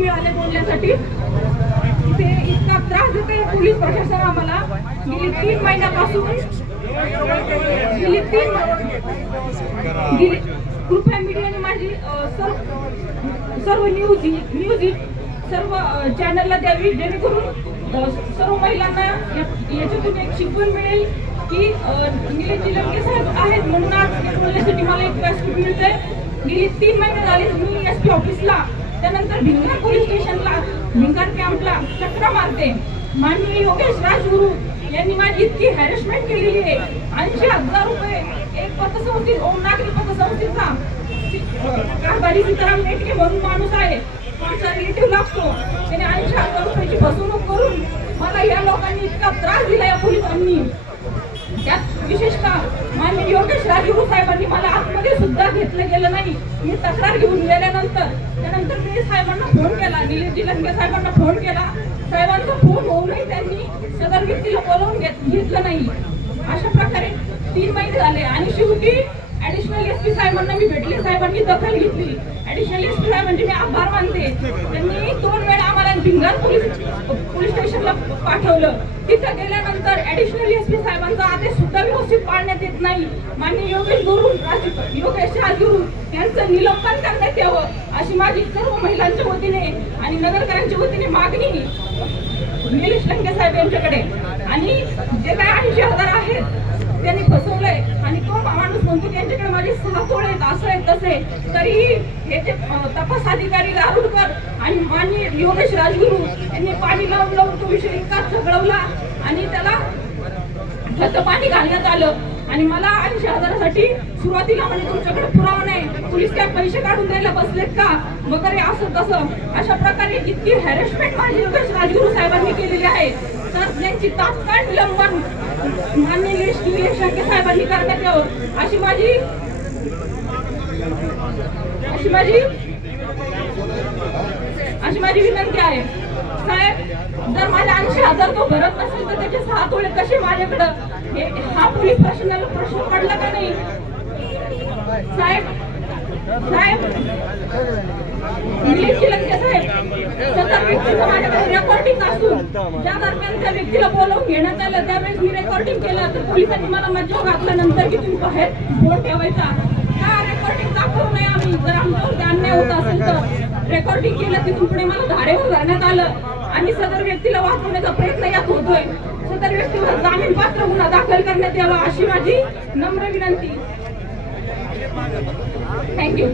मिळाले बोलण्यासाठी. इथे इतका त्रास देते पोलीस प्रशासन आम्हाला. गेली 3 महिन्यापासून कृपया मीडियाने माझी सर्व न्यूज सर्व चॅनलला द्यावी, जेणेकरून सर्व महिलांना याच्यातून एक शिकवण मिळेल की निलेश लंके साहेब आहेत म्हणून आज हे बोलण्यासाठी मला एक व्यासपीठ मिळतंय. गेली 3 महिने झाले मी एसपी ऑफिसला, त्यानंतर भिंगार पोलीस स्टेशनला, भिंगार कॅम्पला चक्रा मारते. माननीय योगेश राजगुरू यांनी माझी इतकी हॅरेसमेंट केलेली आहे. 80,000 रुपये एक पतसंस्थेत ओम नागरी पतसंस्थेचा कारभारी सीताराम नेटके म्हणून माणूस आहे, माझा रिलेटिव्ह लागतो. त्याने 80,000 रुपयाची फसवणूक करून मला या लोकांनी इतका त्रास दिला या पोलिसांनी. त्यात विशेषतः माननीय योगेश राजगुरू साहेबांनी मला आतमध्ये सुद्धा घेतलं गेलं नाही. मी तक्रार घेऊन गेल्यानंतर त्यानंतर साहेबांना फोन केला, निलेश लंके साहेबांना फोन केला. साहेबांचा फोन होऊनही त्यांनी सदर व्यक्तीला बोलावून घेतलं नाही. अशा प्रकारे 3 महिने झाले आणि शेवटी ऍडिशनल एसपी साहेबांना मी भेटले. साहेबांनी दखल घेतली. ऍडिशनल एसपी साहेबांचे मी आभार मानते. त्यांनी 2 वेळा आम्हाला भिंगार पोलीस स्टेशनला पाठवलं. तिथं गेल्यानंतर ऍडिशनल एसपी साहेबांचा आदेश सुद्धा व्यवस्थित पाळण्यात येत नाही. माननीय योगेश राजगुरू यांचं निलंबन करण्यात यावं अशी माझी सर्व महिलांच्या वतीने आणि नगरकरांच्या वतीने मागणी निलेश लंके साहेब यांच्याकडे. आणि जे काय 80,000 आहेत त्यांनी फसवलंय आणि तो माणूस म्हणतो त्यांच्याकडे माझे 6 तोळे आहेत, असं आहे तसे. तरीही हे जे तपास अधिकारी गारुडकर आणि माननीय योगेश राजगुरू यांनी पाणी लावून तो विषय इतका झगडवला आणि त्याला पाणी घालण्यात आलं. आणि मला 80,000साठी सुरुवातीला म्हणजे तुमच्याकडे पुरावा नाही, पोलीस काय पैसे काढून द्यायला बसलेत का वगैरे असं तसं अशा प्रकारे इतकी हॅरेसमेंट माझी योगेश राजगुरू साहेबांनी केलेली आहे. तर यांची तात्काळ निलंबन माननीय निलेश लंके साहेबांनी करण्यात यावं अशी माझी विनंती आहे. साहेब जर माझे 80,000 तो भरत नसेल तर त्याचे 6 तोळे कसे माझ्याकडं, हा पोलीस प्रशासनाला प्रश्न पडला का नाही? साहेब निलेश लंके साहेब, सदर व्यक्तीचं माझ्याकडे रेकॉर्डिंग असून ज्या दरम्यान त्या व्यक्तीला बोलावून घेण्यात आलं त्यावेळेस मी रेकॉर्डिंग केलं. तर पोलिसांनी मला मज्जाव घातल्यानंतर की तुम्ही बाहेर फोन ठेवायचा, का रेकॉर्डिंग दाखवू नये आम्ही, जर आमच्यावर अन्याय होत असेल तर रेकॉर्डिंग केलं. तिथून पुढे मला धारेवर धरण्यात आलं आणि सदर व्यक्तीला वाचवण्याचा प्रयत्न यात होतोय. सदर व्यक्तीवर जामीन पात्र गुन्हा दाखल करण्यात यावा अशी माझी नम्र विनंती. थँक्यू.